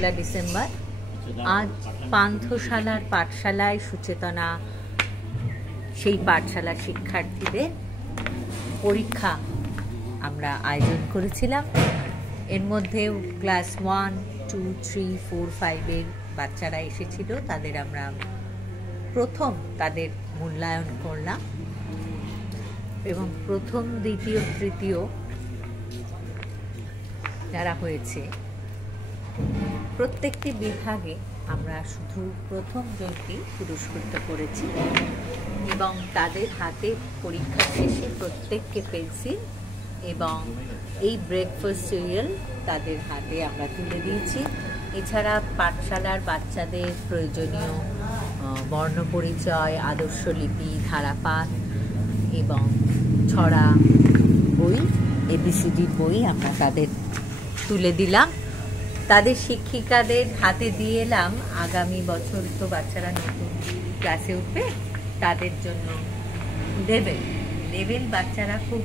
পয়লা December. আজ পান্থশালার পাঠশালায় সুচেতনা সেই পাঠশালার শিক্ষার্থীদের পরীক্ষা আমরা আয়োজন করেছিলাম। এর মধ্যে ক্লাস 1, 2, 3, 4, 5-এর বাচ্চারা এসেছিল। তাদের আমরা প্রথম তাদের মূল্যায়ন করলাম এবং প্রথম, দ্বিতীয়, তৃতীয় যারা হয়েছে প্রত্যেকটি বিভাগে আমরা শুধু প্রথম জনকে পুরস্কৃত করেছি এবং তাদের হাতে পরীক্ষা শেষে প্রত্যেককে পেন্সিল এবং এই ব্রেকফাস্ট সিরিয়াল তাদের হাতে আমরা তুলে দিয়েছি। এছাড়া পাঠশালার বাচ্চাদের প্রয়োজনীয় বর্ণপরিচয়, আদর্শলিপি, ধারাপাত এবং ছড়া বই, ABCD বই আমরা তাদের তুলে দিলাম। তাদের শিক্ষিকাদের হাতে দিয়ে এলাম আগামী বছর তো বাচ্চারা নতুন ক্লাসে উঠবে, তাদের জন্য লেবেল বাচ্চারা খুব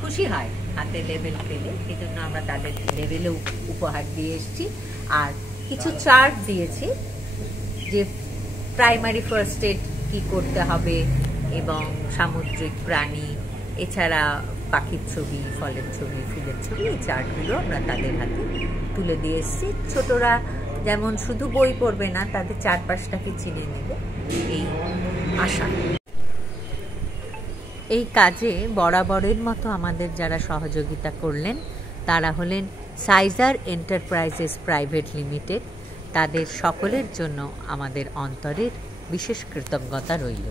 খুশি হয় হাতে লেবেল পেলে, এই জন্য আমরা তাদের লেবেলও উপহার দিয়ে এসেছি। আর কিছু চার্ট দিয়েছি যে প্রাইমারি ফার্স্ট এড কী করতে হবে এবং সামুদ্রিক প্রাণী, এছাড়া পাখির ছবি, ফলের ছবি, ফুলের ছবি, এই চার্টগুলো আমরা তাদের হাতে তুলে দিয়ে এসেছি। ছোটরা যেমন শুধু বই পড়বে না, তাদের চারপাশটাকে চিনে নেবে এই আশা। এই কাজে বরাবরের মতো আমাদের যারা সহযোগিতা করলেন তারা হলেন সাইজার এন্টারপ্রাইজেস প্রাইভেট লিমিটেড। তাদের সকলের জন্য আমাদের অন্তরের বিশেষ কৃতজ্ঞতা রইল।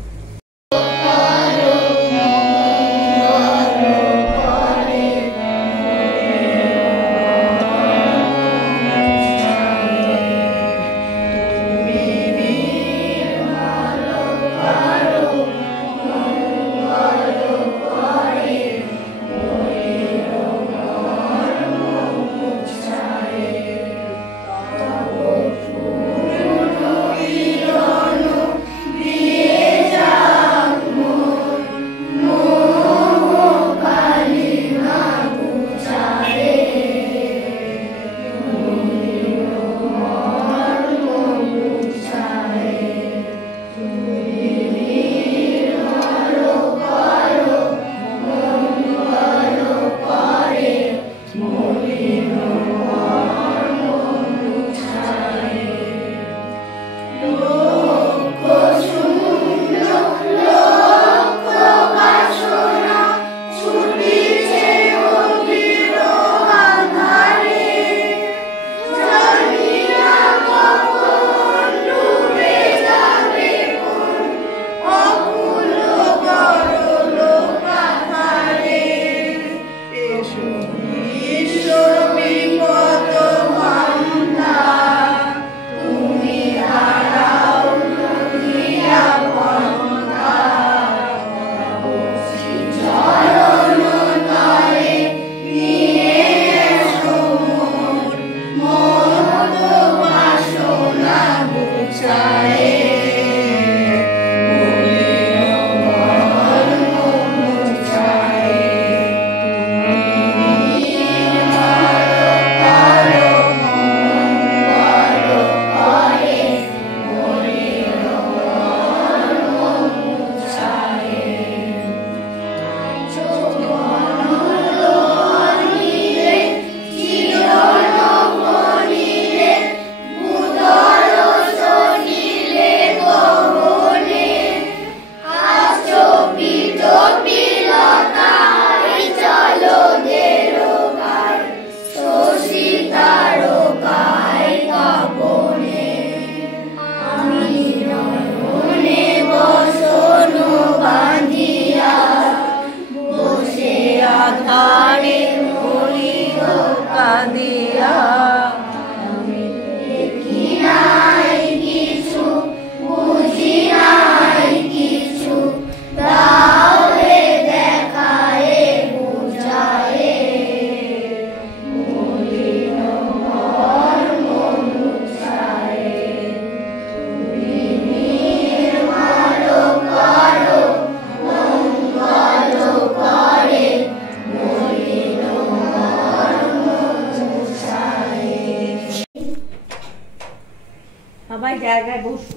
জায়গায় বসো।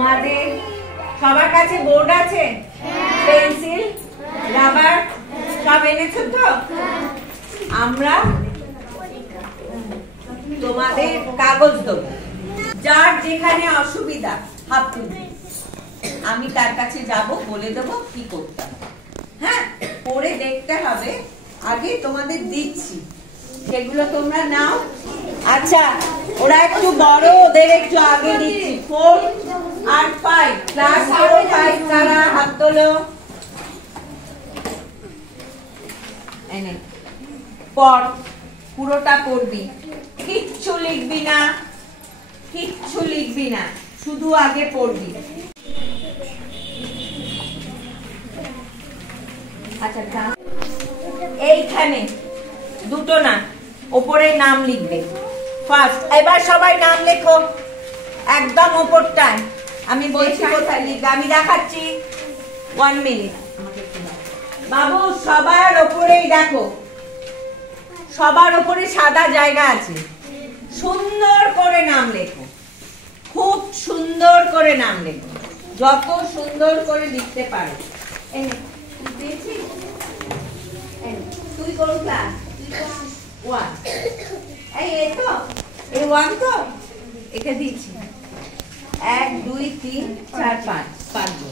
আমাদের সবার কাছে বোর্ড আছে, পেন্সিল, রাবার সব এনেছো তো? আমরা তোমাদের কাগজ দেবো, যার যেখানে অসুবিধা হাত তুলবে, আমি তার কাছে যাব, বলে দেবো কি করতে হবে। হ্যাঁ, পড়ে দেখতে হবে, আগে তোমাদের দিচ্ছি, সেগুলো তোমরা নাও। আচ্ছা, ওরা একটু বড়, ওদের একটু আগে দিচ্ছি। 4 আর 5, ক্লাস 4 ও 5 কারা হাত তোলো। এনে পড়, পুরোটা পড়বি, কিচ্ছু লিখবি না, কিচ্ছু লিখবি না, শুধু আগে পড়বি। আচ্ছা, এইখানে দুটো না, ওপরে নাম লিখবে ফার্স্ট। এবার সবাই নাম লেখো, একদম ওপরটায়। আমি বলছি কোথায় লিখবে, আমি দেখাচ্ছি। 1 মিনিট বাবু, সবার ওপরেই দেখো, সবার ওপরে সাদা জায়গা আছে, সুন্দর করে নাম লেখো, খুব সুন্দর করে নাম লেখো, যত সুন্দর করে লিখতে পারো। তুই কোন ক্লাস? 1। এই তো, এই 1 তো, একে দিচ্ছি। 1 2 3 4 5 পারবো।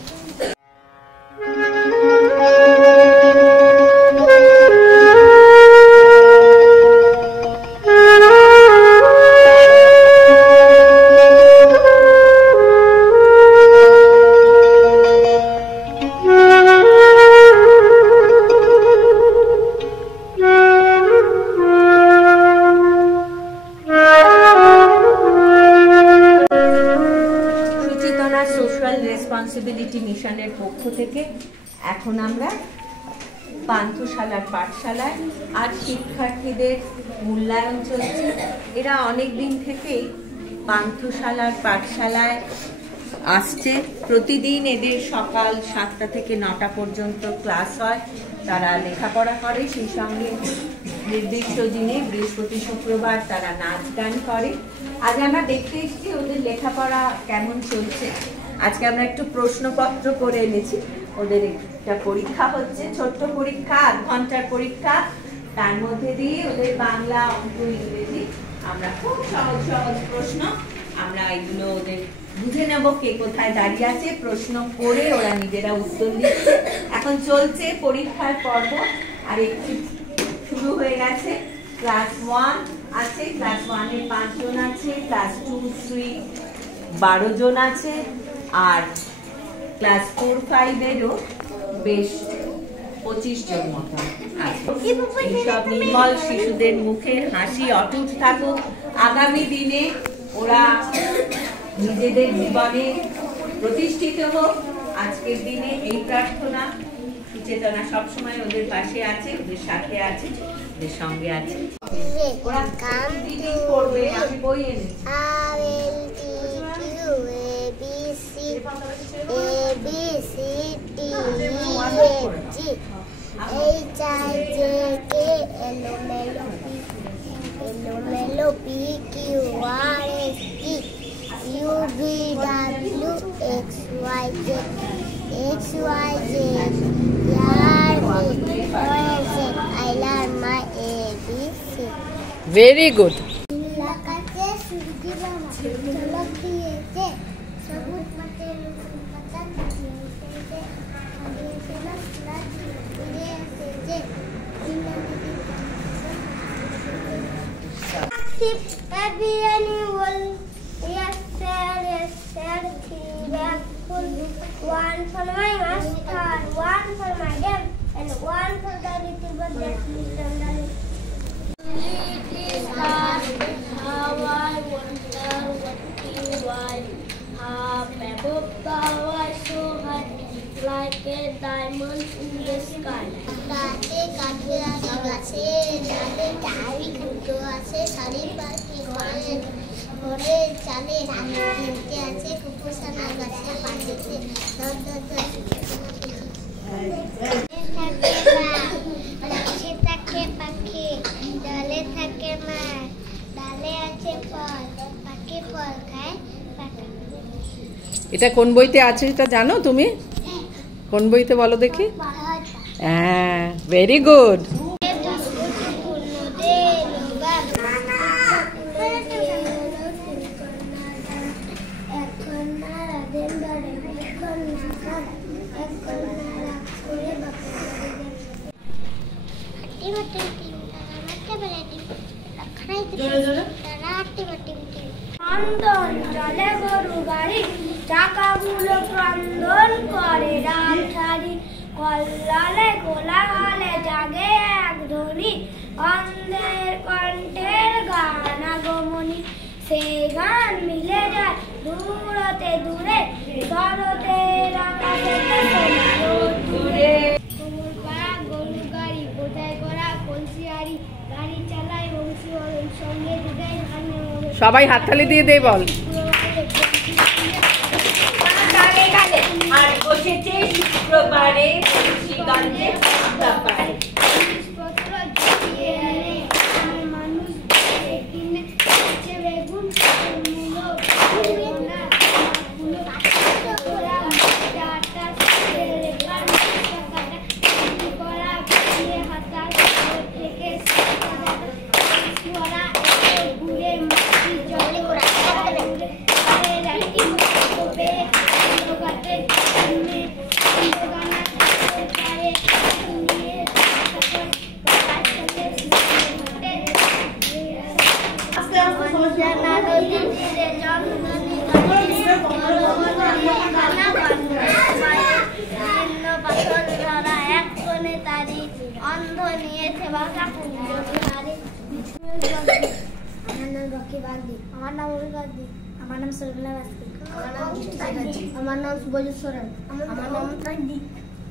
রেসপন্সিবিলিটি মিশনের পক্ষ থেকে এখন আমরা পান্থশালার পাঠশালায় আর শিক্ষার্থীদের মূল্যায়ন চলছে। এরা অনেক দিন থেকেই পান্থশালার পাঠশালায় আসছে, প্রতিদিন এদের সকাল 7টা থেকে 9টা পর্যন্ত ক্লাস হয়, তারা লেখাপড়া করে, সেই সঙ্গে নির্দিষ্ট দিনে বৃহস্পতি শুক্রবার তারা নাচ গান করে। আজ আমরা দেখতে এসেছি ওদের লেখাপড়া কেমন চলছে। আজকে আমরা একটু প্রশ্নপত্র করে এনেছি, ওদের একটা পরীক্ষা হচ্ছে, ছোট্ট পরীক্ষা, 8 ঘন্টার পরীক্ষা। তার মধ্যে দিয়ে ওদের বাংলা, অঙ্ক, ইংরেজি আমরা খুব সহজ সহজ প্রশ্ন, আমরা এগুলো ওদের বুঝে নেব কে কোথায় দাঁড়িয়ে আছে, প্রশ্ন করে ওরা নিজেরা উত্তর দিচ্ছে। এখন চলছে পরীক্ষার পর্ব, আর একটু শুরু হয়ে গেছে। ক্লাস 1 আছে, ক্লাস 1 এর 5 জন আছে, ক্লাস 2 3 12 জন আছে, আর ক্লাস 4 5 এরও বেশ 25 জন মতো আছে। এইসব নির্মল শিশুদের মুখের হাসি অটুট থাকুক, আগামী দিনে ওরা নিজেদের জীবনে প্রতিষ্ঠিত হোক। আজকের দিনে এই প্রার্থনা, সুচেতনা সবসময় ওদের পাশে আছে, ওদের সাথে আছে, ওদের সঙ্গে আছে। ওরা দিদি পড়বে, আমি বই এনেছি। Very good. Every annual, yes sir, 3 bags full. 1 for my master, 1 for my dad, and 1 for the little bird that lives on the list. It is hard, how I wonder what you want. Up above the sky, so high, like a diamond in the sky. গাছে কাঠে আছে, গাছে ডালে ডালি কুটো আছে, শাড়ি পাখি ঘরে ঘরে চালে কিনতে আছে, কুকুরছানা গাছে পাখিতে গাছে থাকে পাখি, ডালে থাকে মা, ডালে আছে ফল, পাখি ফল খায়, পাখি এটা কোন বইতে আছে এটা জানো তুমি? কোন বইতে বলো দেখি? হ্যাঁ, ভেরি গুড। চলে গরু গাড়ি, চাকাগুলো ক্রন্দন করে রাত ছাড়ি, কল্লালে কোলাহলে জাগে এক ধ্বনি, অন্ধের কণ্ঠের গান আগমনী। সেই গান মিলে যায় দূরতে দূরে, শরতের আকাশেতে দূরে। গরু গাড়ি বোঝাই করা কলসিয়ারি, গাড়ি চালায় বংশী হরণ, সঙ্গে দুটাই ধানে। সবাই হাততালি দিয়ে দে বল। আর বসেছে শুক্রবারে মুন্সিগঞ্জে ব্যাপারে। মানুষ বেগুন অন্ধ নিয়েছে বাসা কুঞ্জবিহারে। আমার নাম রকি বাগদি। আমার নাম অরুণ বাগদি। আমার নাম সরবলা বাস্কি। আমার নাম বৃষ্টি চ্যাটার্জি। আমার নাম সুবজিৎ সোরেন। আমার নাম তাইদি।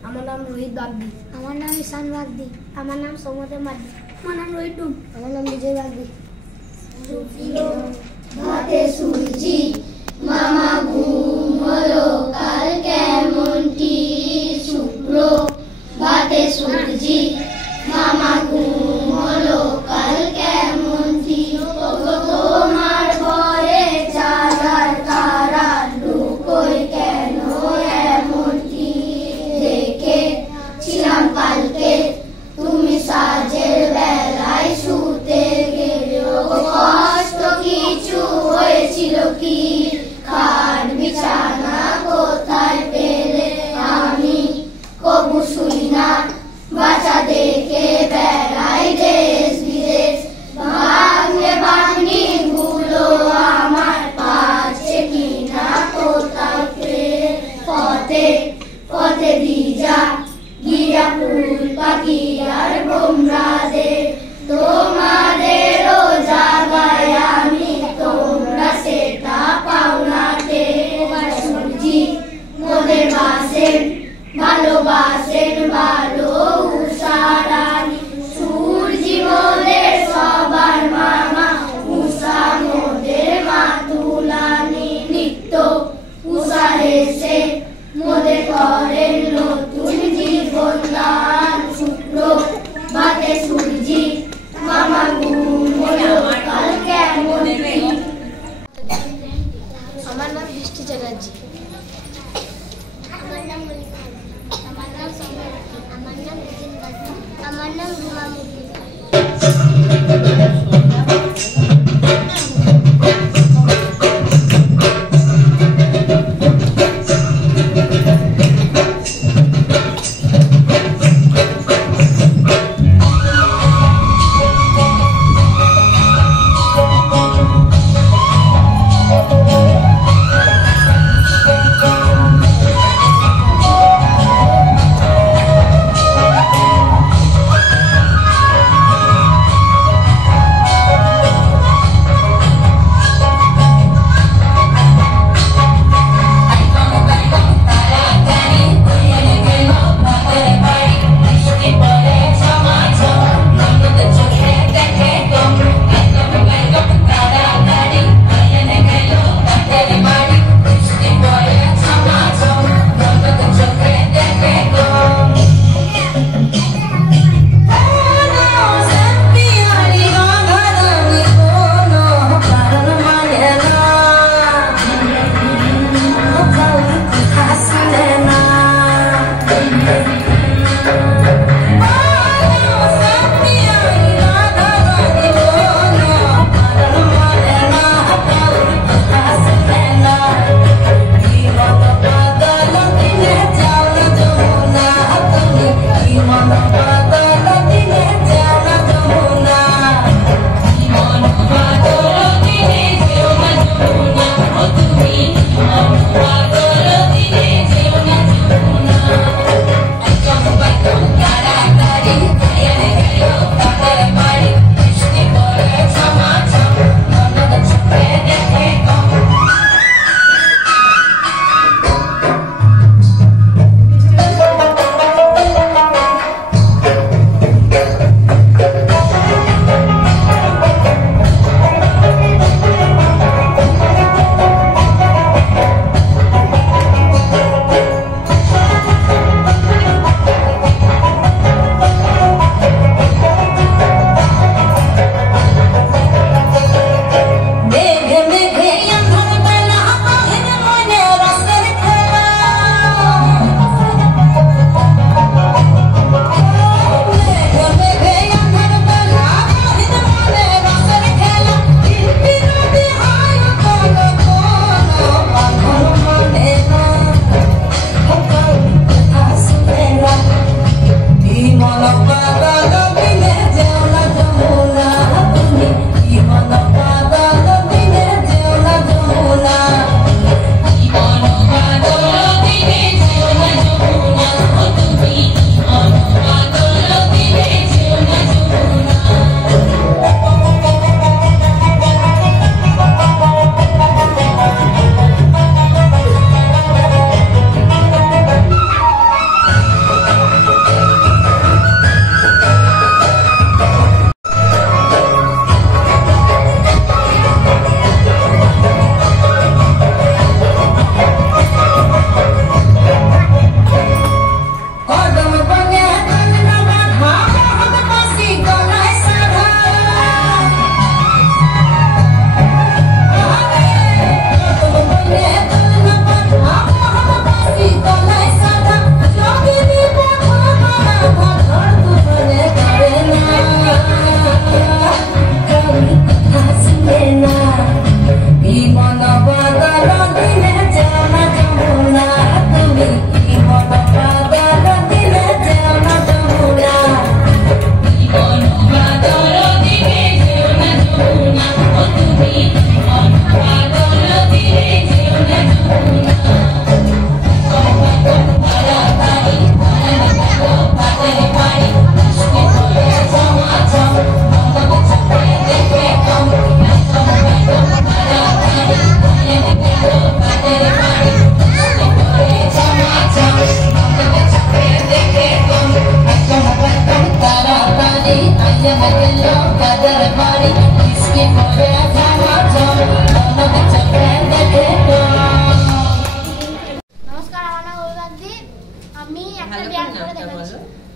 আমার নাম রোহিত বাগদি। আমার নাম ঈশান বাগদি। আমার নাম সৌমদেব মাগদি। আমার নাম রোহিত ডুম। আমার নাম বিজয় বাগদি। ভাতে সুজি মামা ঘুম হলো কাল কেমনটি শুক্র, ভাতে সুজি মামা ঘুম হলো কাল কেমনটি, তোমার ঘরে চাঁদার তারা লুকোয় কেন এমনটি, দেখেছিলাম কালকে তুমি সাজের বেলায় শুতে গেলে, কষ্ট কিছু হয়েছিল কি, খাট বিছানা কোথায় পেলে, আমি কবু শুই না বাঁচা দেখে বেড়াই দেশ বিদেশ, ভাঙলে ভাঙনি গুলো আমার পাচ্ছে কিনা কোথাও ফেরে, পথে পথে ভিজা গিরা ফুল পাখি আর বোমরাদের, তোমাদেরও জাগায় আমি তোমরা সেটা পাওনাতে, সূর্যি মোদের বাসেন ভালোবাসেন ভালো উষারানী, সূর্যি মোদের সবার মামা, উষা মোদের মাতুলানি, নিত্য উষা এসে মোদের করেন নতুন জীবন দান, শুক্র ভাতে সূর্যি মামা ঘুম হলো কাল কেমনটি। আমার নাম বৃষ্টি চ্যাটার্জি। আমার নাম মল্লিকা। আমার নাম সৌম্য। আমার নাম বিজিন বাগদি। আমার নাম রুমা মুদ্দি।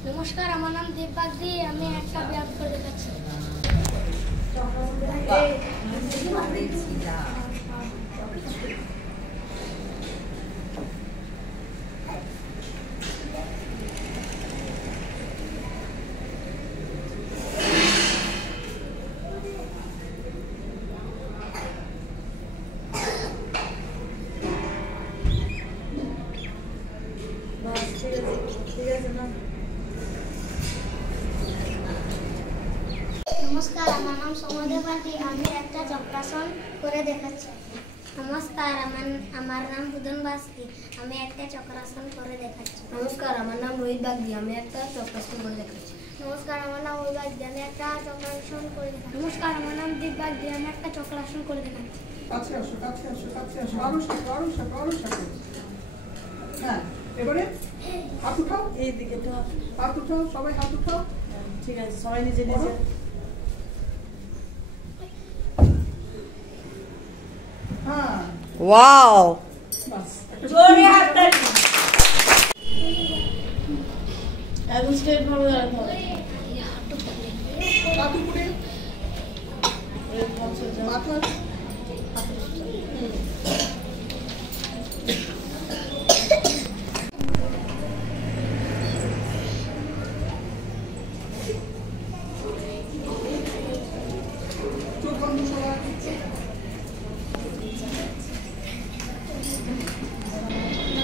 नमस्कार আমার নাম দীপক দি আমি একটা ব্যায়াম করে দেখাচ্ছি नमस्कार আমার নাম সমুদ্র পাটি আমি একটা চক্রাসন করে দেখাচ্ছি নমস্কার আমার নাম বুদন বাসকি আমি একটা চক্রাসন করে দেখাচ্ছি নমস্কার আমার নাম রোহিত বাগদি আমি একটা চক্রাসন করে দেখাচ্ছি নমস্কার আমার নাম রোহিত বাগদি আমি একটা চক্রাসন করে দেখাচ্ছি নমস্কার আমার নাম দীপ বাগদি আমি একটা চক্রাসন করে দেখাচ্ছি কাছে আসো আরো সাথে হ্যাঁ এবারে হাত উঠাও এইদিকে তো হাত উঠাও সবাই হাত উঠাও ঠিক আছে সবাই নিজে নিজে হ্যাঁ ওয়াও বাস জোরে হাততালি একদম স্ট্রেট ভাবে দাঁড়াতে হবে হাত উপরে মাথা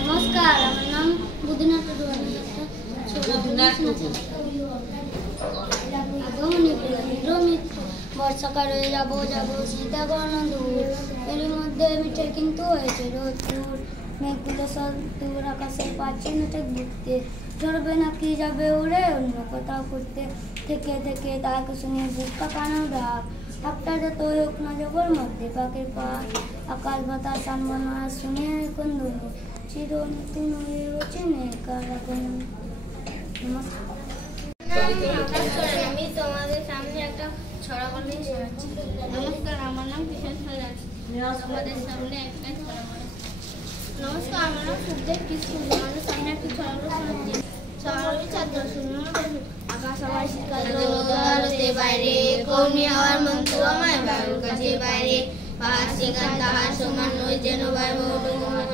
नमस्कार আমার নাম বুদিনা টুডু আমি একটা বর্ষাকালে যাবো যাবো শীতে কোনো দূর, এরই মধ্যে মিঠে কিন্তু হয়েছে রোদ্দুর। মেঘগুলো সব দূর আকাশে পাচ্ছে না ঠিক বুঝতে, চড়বে নাকি যাবে উড়ে অন্য কোথাও ঘুরতে। থেকে থেকে তাকে শুনে বুক কাঁপানো ডাক, হাতটা যত হোক না জগর মধ্যে পাখির পাক। আকাশ বাতাস সামনা শুনে কোন দুর্গ চির নতুন হয়ে চেনে কারা কোন। নমস্কার। আমি তোমাদের সামনে একটা ছড়া বলে শোনাচ্ছি। নমস্কার, আমার নাম কিশোর সাজান। তোমাদের সামনে একটা ছড়া বলে। নমস্কার, আমার নাম সুখদেব কিশোর। তোমাদের সামনে একটা ছড়া বলে শোনাচ্ছি। ছড়ার চাঁদ শূন্য আকাশ আমার শীতকালে বাইরে, কৌমি হওয়ার মন তো আমায় বাড়ির কাছে বাইরে। পাহাড় সেখান তাহার সমান নয় যেন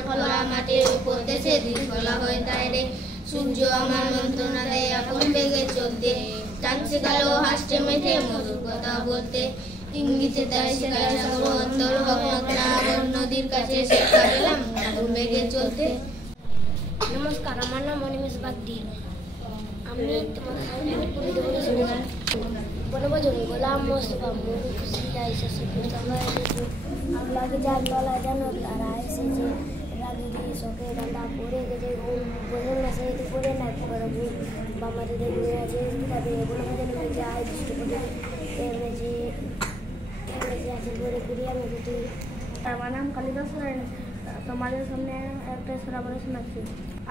খোলা মাটির উপর দেশে দিন খোলা হয়ে তাইরে। সূর্য আমার মন্ত্রণা দেয় আপন বেগে চলতে, টানছে কালো হাসছে মেঠে মধুর কথা বলতে। ইঙ্গিতে তাই শেখায় অন্তর হোক না নদীর কাছে শেখা গেলাম আপন বেগে চলতে। নমস্কার, আমার নাম অনিমেষ বাগদি। আমি তোমাদের সামনে কবিতা বলে শোনাচ্ছি। বনভোজন গোলাম মোস্তফা মন খুশি আইসা সুপুর সবাই এসেছে। আমলাকে যার তলা যেন তারা এসেছে। রাগে দিয়ে শোকে ডান্ডা পড়ে গেছে ঘুম, বোঝেন না সেই দুপুরে না করে ঘুম। বামাতে দেখবে আছে তাদের বনভোজন ভেজে আয় দৃষ্টি করে এনেছি আছে ঘুরে ঘুরিয়ে আমি দুটি। আমার নাম কালিদাস রায়। তোমাদের সামনে একটা ছড়া বলে শোনাচ্ছি।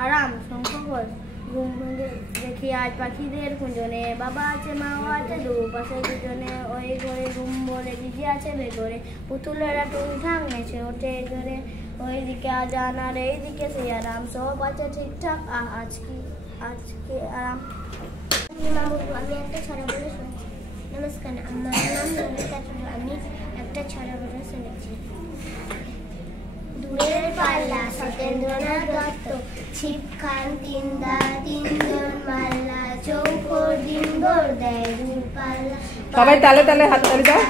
আরাম শঙ্কর ঘুম ভেঙে দেখি আজ পাখিদের কুঞ্জনে, বাবা আছে মাও আছে দুপাশে দুজনে। ওই ঘরে ঘুম বলে দিদি আছে ভেতরে, পুতুলেরা টুংঠাং নেচে ওঠে জোরে। ওইদিকে আজান আর এইদিকে সে আরাম, সব আছে ঠিকঠাক আজকে আরাম। আমি একটা ছড়া বলে শুনেছি। নমস্কার, আমার নাম নমিতা। আমি একটা ছড়া বলে শুনেছি। দূরের পাল্লা সতেন্দ্রনাথ দত্ত, ছিপ খান তিনজন মাল্লা, চৌকোর ডিম্বর দেয় দূর পাল্লা। সবাই তালে তালে হাত তালি দাও।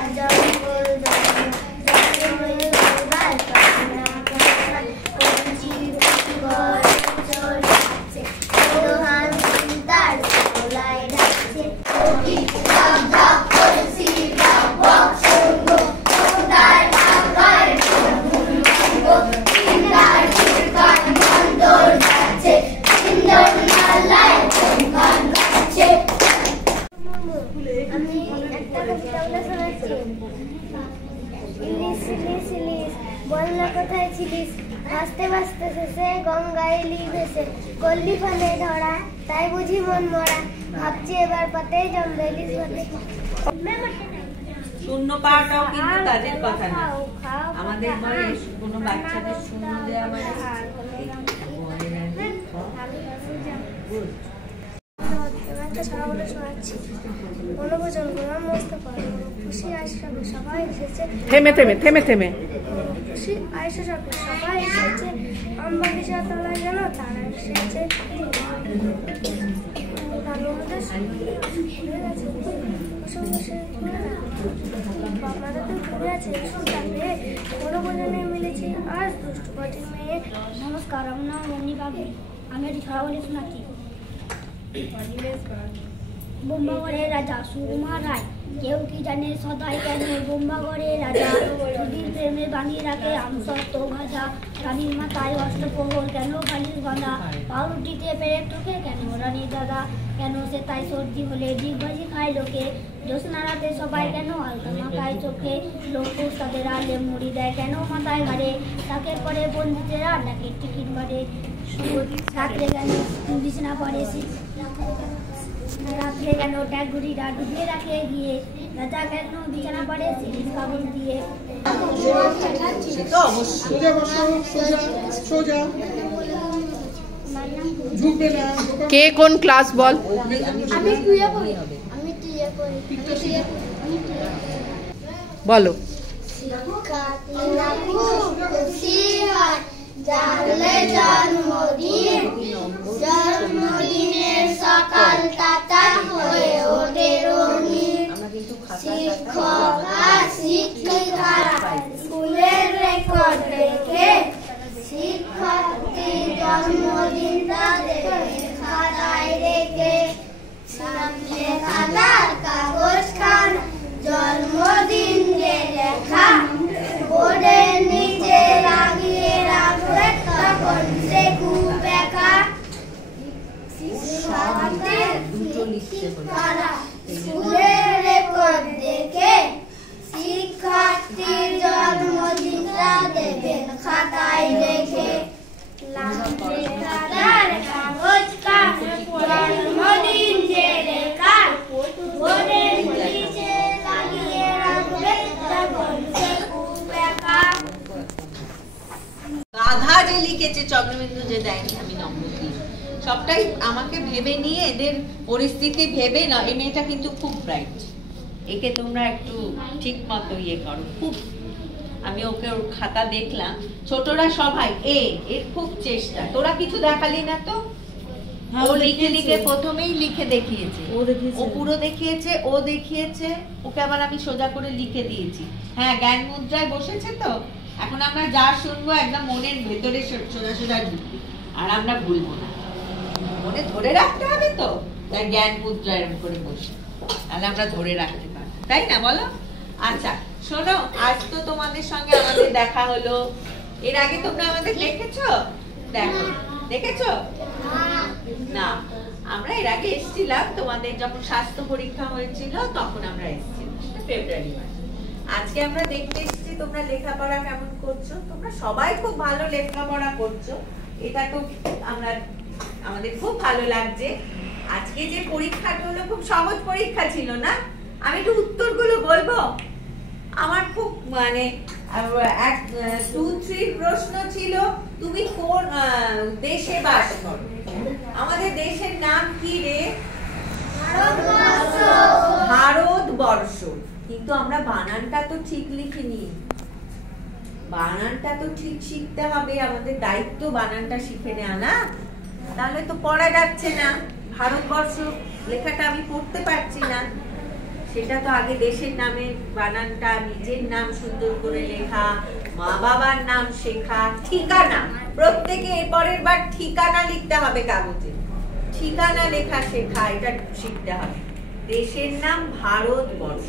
কোথায় ছিলিস, ভাসতে ভাসতে শেষে গঙ্গায় এলি ভেসে। করলি ফলে ধরা তাই বুঝি মন মরা, ভাবছি এবার পাতে জমবেলিস হতে। শূন্য পাওয়াটাও কিন্তু কাজের কথা না। আমাদের বয়স কোনো বাচ্চাদের শূন্য দেওয়া মানে বনভোজন গোলাম মোস্তফা খুশি আয়সা সবাই এসেছে। থেমে থেমে থেমে থেমে খুশি আয়সা সবাই এসেছে। আমবাগিচা তলায় যেন তারা এসেছে। বনভোজনে মিলেছে আজ দুষ্টু পাটির মেয়ে। নমস্কার, আমার নাম রমনি বাবু। আমি একটি ছড়া বলে শোনাচ্ছি। বোম্বাগড়ের রাজা সুকুমার রায়, কেউ কি জানে সদাই কেন বোম্বাগড়ের রাজা। যদি প্রেমে বানিয়ে রাখে আমসত্ব ভাজা, রানীর মাথায় অষ্টপ্রহর কেন বালিশ বাঁধা। পাউরুটিতে পেরে টোকে কেন রানী দাদা, কেন সে তাই সর্দি হলে ডিগবাজি খায় লোকে। জ্যোৎস্না রাতে সবাই কেন আলতা মাখায় চোখে, লোক তাদের আলে মুড়ি দেয় কেন মাথায় ঘাড়ে। তাকে পরে বন্ধুদেরা ডাকে টিকিট মারে, রাত্রে কেন বিছানা পড়ে রাত্রে কেন ট্যাগুড়িটা ডুবিয়ে রাখে গিয়ে। রাজা কেন বিছানা পড়ে সিরিজ কাপড় দিয়ে। কে কোন ক্লাস বল? আমি টুয়ে পড়ি। বলো। জানলে জন্মদিনের সকাল তাতা হয়ে ওঠে রঙিন। শিক্ষক আর শিক্ষিকারা স্কুলের রেকর্ড রেখে, শিক্ষার্থীর জন্মদিন তাদের খাতায় রেখে। সামনে খাতার কাগজ খান জন্ম লিখতে বলে। স্কুলের রেকর্ড দেখে শিক্ষার্থীর জন্মদিনটা দেবেন খাতায় রেখে। খাতার কাগজ জন্মদিন যে লেখা বোর্ডের নিচে লাগিয়ে রাখবেন তখন সে খুব একা। গাধা যে লিখেছে চন্দ্রবিন্দু যে দেয়নি আমি নম্বর দিই, সবটাই আমাকে ভেবে নিয়ে এদের পরিস্থিতি ভেবে না। এই মেয়েটা কিন্তু খুব ব্রাইট, একে তোমরা একটু ঠিক মতো ইয়ে করো। খুব আমি ওকে ওর খাতা দেখলাম, ছোটরা সবাই এর খুব চেষ্টা। তোরা কিছু দেখালি না তো? ও লিখে লিখে প্রথমেই লিখে দেখিয়েছে, ও পুরো দেখিয়েছে, ও দেখিয়েছে। ওকে আবার আমি সোজা করে লিখে দিয়েছি। হ্যাঁ, জ্ঞান মুদ্রায় বসেছে তো। এখন আমরা যা শুনবো একদম মনের ভেতরে সোজা সোজা ঢুকবে, আর আমরা ভুলবো না। মনে ধরে রাখতে হবে তো, তাই জ্ঞান মুদ্রা এরকম করে বসে, তাহলে আমরা ধরে রাখতে পারবো, তাই না বলো? আচ্ছা শোনো, আজ তো তোমাদের সঙ্গে আমাদের দেখা হলো। এর আগে তোমরা আমাদের দেখেছো? দেখেছো না? আমরা এর আগে এসেছিলাম তোমাদের যখন স্বাস্থ্য পরীক্ষা হয়েছিল, তখন আমরা এসেছিলাম, ফেব্রুয়ারি মাসে। আজকে আমরা দেখতে এসেছি তোমরা লেখাপড়া কেমন করছো। তোমরা সবাই খুব ভালো লেখাপড়া করছো, এটা তো আমাদের খুব ভালো লাগছে। আজকে যে পরীক্ষাটা হলো খুব সহজ পরীক্ষা ছিল না? আমি একটু উত্তরগুলো বলবো। আমার খুব মানে 2-3 প্রশ্ন ছিল, তুমি কোন দেশে বাস করো? আমাদের দেশের নাম কি রে? ভারতবর্ষ। কিন্তু আমরা বানানটা তো ঠিক লিখিনি, বানানটা তো ঠিক শিখতে হবে, আমাদের দায়িত্ব বানানটা শিখে নেওয়া, না? তাহলে তো পড়া যাচ্ছে না। ভারতবর্ষ লেখাটা আমি পড়তে পারছি না, সেটা তো আগে দেশের নামের বানানটা, নিজের নাম সুন্দর করে লেখা, মা বাবার নাম শেখা, ঠিকানা, প্রত্যেকে এরপরের বার ঠিকানা লিখতে হবে কাগজে, ঠিকানা লেখা শেখা, এটা শিখতে হবে। দেশের নাম ভারতবর্ষ।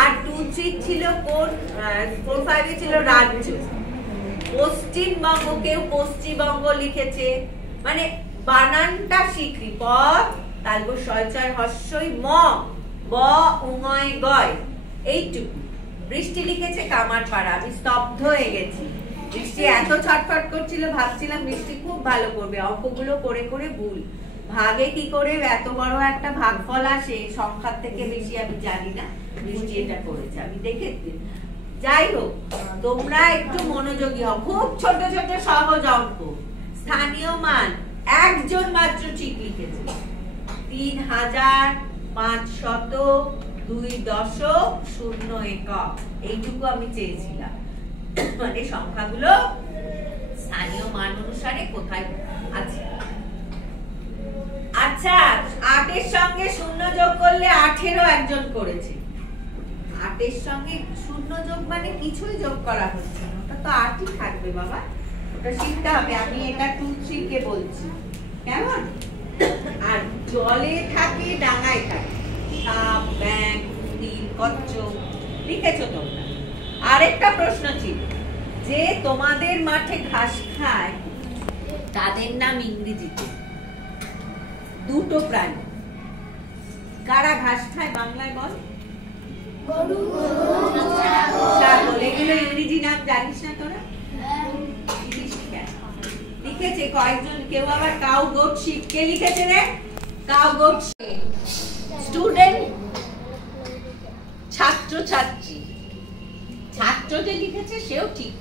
আর 2-3 ছিল কোন, 4-5 ছিল রাজ্য। পশ্চিমবঙ্গ, কেউ পশ্চিমবঙ্গ লিখেছে, মানে বানানটা শিখি। প তালব শয়চয় হস্যই ম, ব উঙয় গয়, এইটুকু। বৃষ্টি লিখেছে কামারপাড়া, আমি স্তব্ধ হয়ে গেছি। বৃষ্টি এত ছটফট করছিল, ভাবছিলাম বৃষ্টি খুব ভালো করবে, অঙ্কগুলো করে করে ভুল। ভাগে কি করে এত বড় একটা ভাগফল আসে, সংখ্যার থেকে বেশি আমি জানি না, বৃষ্টি এটা করেছে আমি দেখেছি। যাই হোক, তোমরা একটু মনোযোগী হও। খুব ছোট ছোট সহজ অঙ্ক। স্থানীয় মান একজন মাত্র ঠিক লিখেছে, ৩৫০০ একক, এইটুকু আমি চেয়েছিলাম। মানে সংখ্যাগুলো স্থানীয় মান অনুসারে কোথায় আছে। আচ্ছা, ৮-এর সঙ্গে 0 যোগ করলে 18 একজন করেছে। ৮-এর সঙ্গে 0 যোগ মানে কিছুই যোগ করা হচ্ছে না, ওটা তো ৮ই থাকবে বাবা, ওটা শিখতে হবে। আমি এটা 2-3 কে বলছি, কেমন? আর জলে থাকে, ডাঙায় থাকে, সাপ, ব্যাঙ, নীল, কচ্ছপ লিখেছো তোমরা। আরেকটা প্রশ্ন ছিল যে তোমাদের মাঠে ঘাস খায়, তাদের নাম ইংরেজিতে। 2টো প্রাণী, কারা ঘাস খায় বাংলায় বল? ছাগল। এগুলো ইংরেজি নাম জানিস না তোরা? লিখেছে কয়েকজন, কেউ আবার কাউ গোট শিপ। কে লিখেছে রে? Cow goat. স্টুডেন্ট, ছাত্র ছাত্রী। ছাত্র যে লিখেছে সেও ঠিক,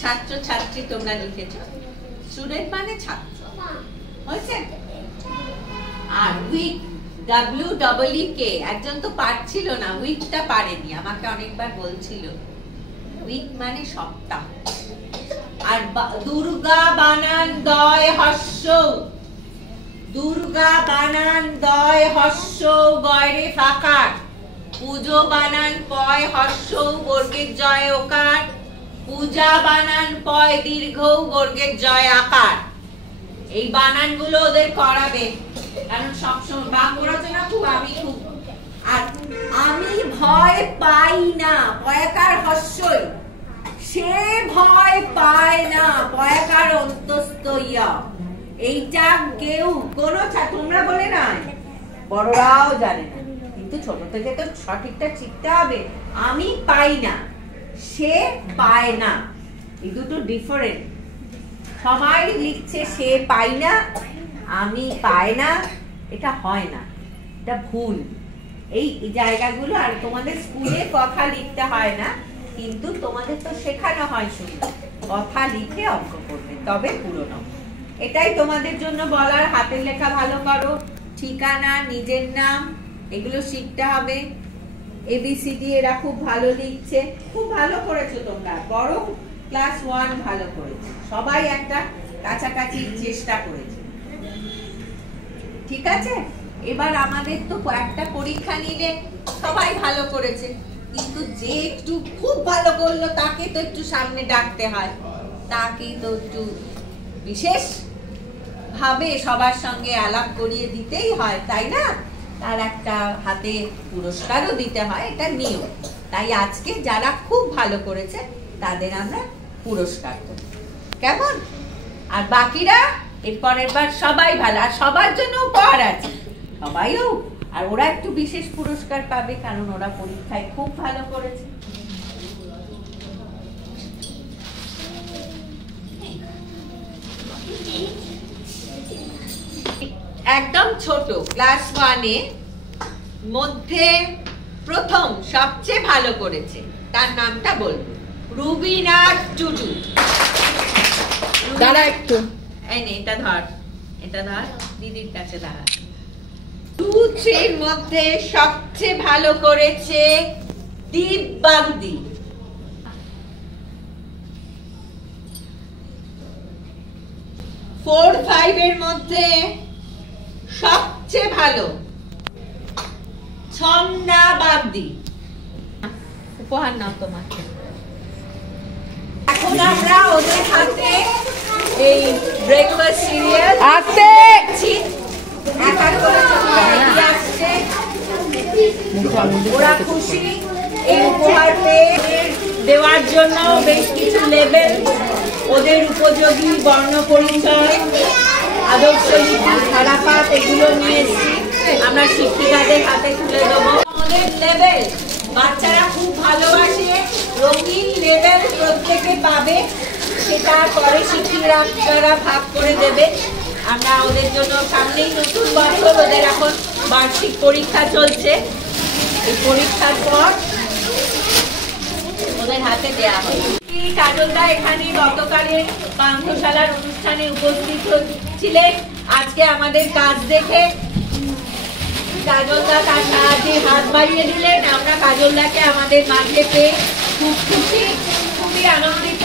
ছাত্র ছাত্রী তোমরা লিখেছ। স্টুডেন্ট মানে ছাত্র, হয়েছে? আর উইক, WEEK, একজন তো পারছিল না, উইকটা পারেনি, আমাকে অনেকবার বলছিল। উইক মানে সপ্তাহ। আর দুর্গা বানান দয় হস্য, দুর্গা বানান দয় হস্য গয়রে ফাকার, পুজো বানান পয় হস্য বর্গের জয় ওকার, পূজা বানান পয় দীর্ঘ বর্গের জয় আকার। এই বানানগুলো ওদের করাবে, কারণ সবসময় বাক্য রচনা খুব আমি খুব। আর আমি ভয় পাই না, পয়াকার হস্যই, সে ভয় পায় না, পয়াকার অন্তস্থ ইয়া। এইটা কেউ কোনো তোমরা বলে নাই, বড়রাও জানে না, কিন্তু ছোট থেকে তো সঠিকটা শিখতে হবে। আমি পাই না, সে পায় না, এই দুটো ডিফারেন্ট। সবাই লিখছে সে পাই না, আমি পায় না, এটা হয় না, এটা ভুল। এই জায়গাগুলো, আর তোমাদের স্কুলে কথা লিখতে হয় না, কিন্তু তোমাদের তো শেখানো হয় শুধু কথা লিখে অঙ্ক করবে, তবে পূরণ হবে। এটাই তোমাদের জন্য বলার। হাতের লেখা ভালো করো, ঠিকানা, নিজের নাম, এগুলো শিখতে হবে। ABCD এরা খুব ভালো লিখছে, খুব ভালো করেছো তোমরা, বড় ক্লাস 1 ভালো করেছে, সবাই একটা কাছাকাছি চেষ্টা করেছে, ঠিক আছে। এবার আমাদের তো কয়েকটা পরীক্ষা নিলে সবাই ভালো করেছে, কিন্তু যে একটু খুব ভালো করলো তাকে তো একটু সামনে ডাকতে হয়, তাকে তো একটু বিশেষ ভাবে সবার সঙ্গে আলাপ করিয়ে দিতেই হয়, তাই না? তার একটা হাতে পুরস্কারও দিতে হয়, এটা নিয়ম। তাই আজকে যারা খুব ভালো করেছে তাদের আমরা পুরস্কার করি, কেমন? আর বাকিরা এরপরের বার সবাই ভালো, আর সবার জন্য উপহার আছে, সবাইও, আর ওরা একটু বিশেষ পুরস্কার পাবে কারণ ওরা পরীক্ষায় খুব ভালো করেছে। একদম ছোট ক্লাস 1 এ মধ্যে প্রথম সবচেয়ে ভালো করেছে, তার নামটা বলবো, রুবিনা টুডু। দাঁড়া একটু, এই নে, এটা ধর, এটা ধর, দিদির কাছে দাঁড়া। 2-3 মধ্যে সবচেয়ে ভালো করেছে দিব্যাংদি। 4-5 এর মধ্যে সবচেয়ে ভালো ছন্দা বাগদি। উপহার নাও তোমার। এখন আমরা ওদের হাতে এই ব্রেকফাস্ট সিরিয়াল আস্তে একা করে চলে আসছে, ওরা খুশি এই উপহার পেয়ে। দেওয়ার জন্য বেশ কিছু লেবেল, ওদের উপযোগী বর্ণ পরিচয়, আদর্শ লিপি, ধারাপাত, এগুলো নিয়ে এসেছি, আমরা শিক্ষিকাদের হাতে তুলে দেবো। ওদের লেবেল বাচ্চারা খুব ভালোবাসে, রঙিন লেবেল প্রত্যেকে পাবে, সেটা পরে শিক্ষিকারা ভাগ করে দেবে। আমরা ওদের জন্য, সামনেই নতুন বছর, ওদের এখন বার্ষিক পরীক্ষা চলছে, এই পরীক্ষার পর ওদের হাতে দেওয়া হবে। কাজলদা এখানে গতকালের পান্থশালার অনুষ্ঠানে উপস্থিত ছিলেন, আজকে আমাদের কাজ দেখে কাজলদা তার সাহায্যে হাত বাড়িয়ে দিলেন। আমরা কাজলদাকে আমাদের মাঝে পেয়ে খুব খুশি, খুবই আনন্দিত।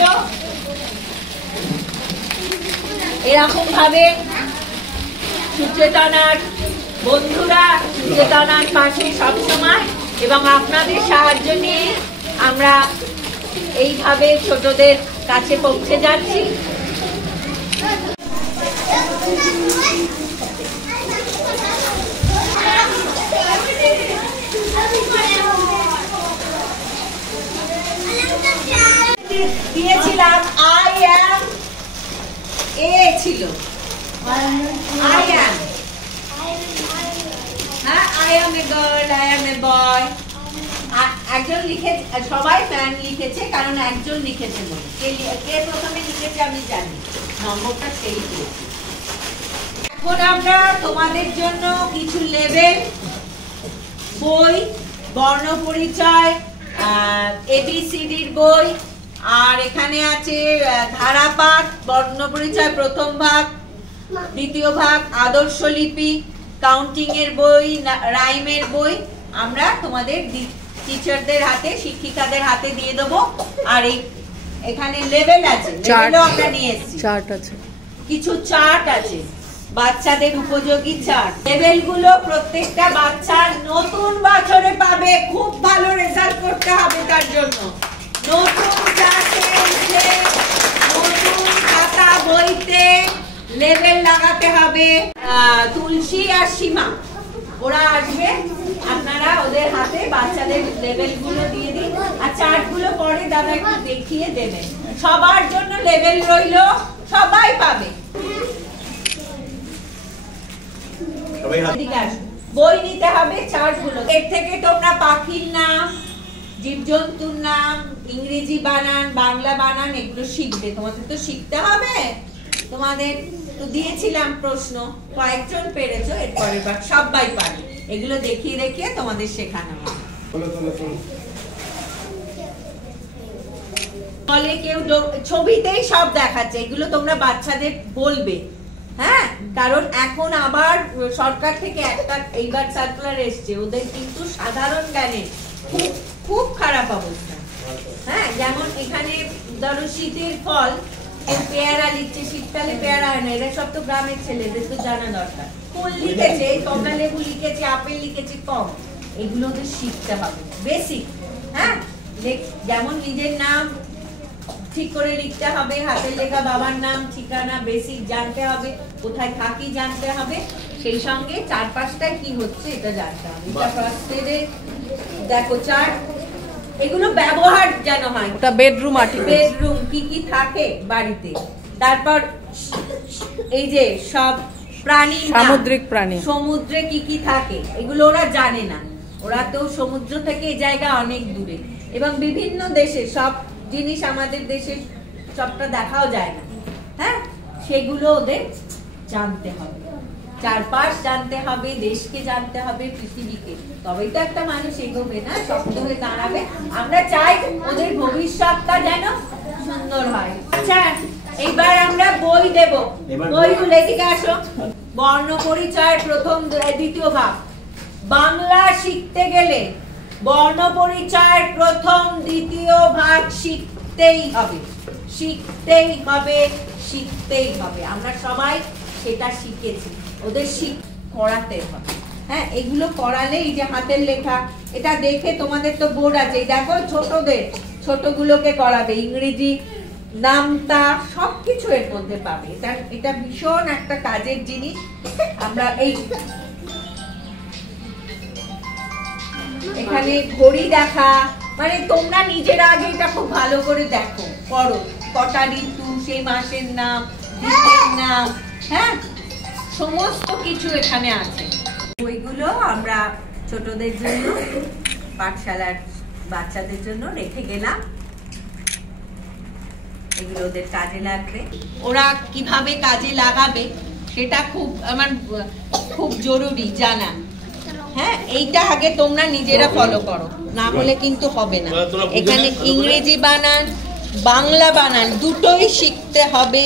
এরকম ভাবে সুচেতনার বন্ধুরা সুচেতনার পাশে সবসময়, এবং আপনাদের সাহায্য নিয়ে আমরা এইভাবে ছোটদের কাছে পৌঁছে যাচ্ছি। দিয়েছিলাম আই অ্যাম, এ ছিল আই অ্যাম, হ্যাঁ, I am a girl, I am a boy. একজন লিখে, সবাই ফ্যান লিখেছে কারণ একজন লিখেছে বলে। কে প্রথমে লিখেছে আমি জানি, নম্বরটা সেই দিয়েছে। এখন আমরা তোমাদের জন্য কিছু লেবেল, বই, বর্ণ পরিচয়, ABCDর বই, আর এখানে আছে ধারাপাত, বর্ণ পরিচয় প্রথম ভাগ, দ্বিতীয় ভাগ, আদর্শ লিপি, কাউন্টিং এর বই, রাইমের বই আমরা তোমাদের টিচারদের হাতে, শিক্ষিকাদের হাতে দিয়ে দেবো। আর এখানে লেভেল আছে, লেভেলও আমরা নিয়ে এসেছি, চার্ট আছে, কিছু চার্ট আছে, বাচ্চাদের উপযোগী চার্ট। লেভেলগুলো প্রত্যেকটা বাচ্চার নতুন বছরে পাবে, খুব ভালো রেজাল্ট করতে হবে, তার জন্য নতুন ক্লাসে উঠে নতুন খাতা বইতে লেভেল লাগাতে হবে। তুলসী আর সীমা ওরা আসবে, আপনারা ওদের হাতে বাচ্চাদের লেভেল গুলো দিয়ে দিন, আর চার্ট গুলো পরে দাদা একটু দেখিয়ে দেবেন। সবার জন্য লেভেল রইলো, সবাই পাবে। এদিকে আসো। বই নিতে হবে চার্টগুলো। এর থেকে তোমরা পাখির নাম, জীবজন্তুর নাম, ইংরেজি বানান, বাংলা বানান এগুলো শিখবে। তোমাদের তো শিখতে হবে। তোমাদের তো দিয়েছিলাম প্রশ্ন, কয়েকজন পেরেছো, এরপরে সবাই পারে। এগুলো দেখিয়ে দেখিয়ে তোমাদের শেখানো হবে। বলে কেউ ছবিতেই সব দেখাচ্ছে, এগুলো তোমরা বাচ্চাদের বলবে, হ্যাঁ, কারণ এখন আবার সরকার থেকে একটা এইবার সার্কুলার এসছে, ওদের কিন্তু সাধারণ জ্ঞানে খুব খুব খারাপ অবস্থা। হ্যাঁ, যেমন এখানে ধরো শীতের ফল, কেউ পেয়ারা লিখছে, শীতকালে পেয়ারা হয় না, এরা সব তো গ্রামের ছেলেদের তো জানা দরকার। ফুল লিখেছে, কমলা লেবু লিখেছে, আপেল লিখেছে, কম, এগুলো ওদের শিখতে হবে, বেসিক। হ্যাঁ, যেমন নিজের নাম ঠিক করে লিখতে হবে, হাতের লেখা, বাবার নাম, ঠিকানা বেসিক জানতে হবে, কোথায় থাকি জানতে হবে, সেই সঙ্গে চারপাশটায় কি হচ্ছে এটা জানতে হবে। এটা ফার্স্ট এডে দেখো চার্ট, এগুলো ব্যবহার যেন হয়। ওটা বেডরুম আর্টিকেল, বেডরুম কি কি থাকে বাড়িতে। তারপর এই যে সব প্রাণী, সামুদ্রিক প্রাণী, সমুদ্রে কি কি থাকে এগুলো ওরা জানে না, ওরা তো সমুদ্র থেকে এই জায়গা অনেক দূরে, এবং বিভিন্ন দেশে সব জিনিস আমাদের দেশে সবটা দেখাও যায় না। হ্যাঁ, সেগুলো ওদের জানতে হবে, চারপাশ জানতে হবে, দেশকে জানতে হবে, পৃথিবীকে, তবেই তো একটা মানুষ এগোবে না, শক্ত হয়ে দাঁড়াবে। আমরা চাই ওদের ভবিষ্যৎটা যেন সুন্দর হয়। আচ্ছা, এইবার আমরা বই দেব, বইগুলো এদিকে আসো। বর্ণ পরিচয় প্রথম দ্বিতীয় ভাগ। বাংলা শিখতে গেলে বর্ণ পরিচয়ের প্রথম দ্বিতীয় ভাগ শিখতেই হবে, শিখতেই হবে, শিখতেই হবে। আমরা সবাই সেটা শিখেছি, ওদের করাতে হবে। হ্যাঁ, এগুলো করালে, এই যে হাতের লেখা, এটা দেখে তোমাদের তো বোর্ড আছে, দেখো ছোটগুলোকে করাবে, ইংরেজি নামটা সবকিছু এর মধ্যে পাবে। এটা ভীষণ একটা কাজের জিনিস। আমরা এই এখানে ঘড়ি দেখা, মানে তোমরা নিজের আগে এটা খুব ভালো করে দেখো, করো, কটা ঋতু, সেই মাসের নাম, দিনের নাম, হ্যাঁ, সমস্ত কিছু এখানে আছে। বইগুলো আমরা ছোটদের জন্য, পাঠশালার বাচ্চাদের জন্য রেখে গেলাম, এগুলো ওদের কাজে লাগবে। ওরা কিভাবে কাজে লাগাবে সেটা আমার খুব জরুরি জানা। হ্যাঁ, এইটা আগে তোমরা নিজেরা ফলো করো, না হলে কিন্তু হবে না। এখানে ইংরেজি বানান, বাংলা বানান দুটোই শিখতে হবে।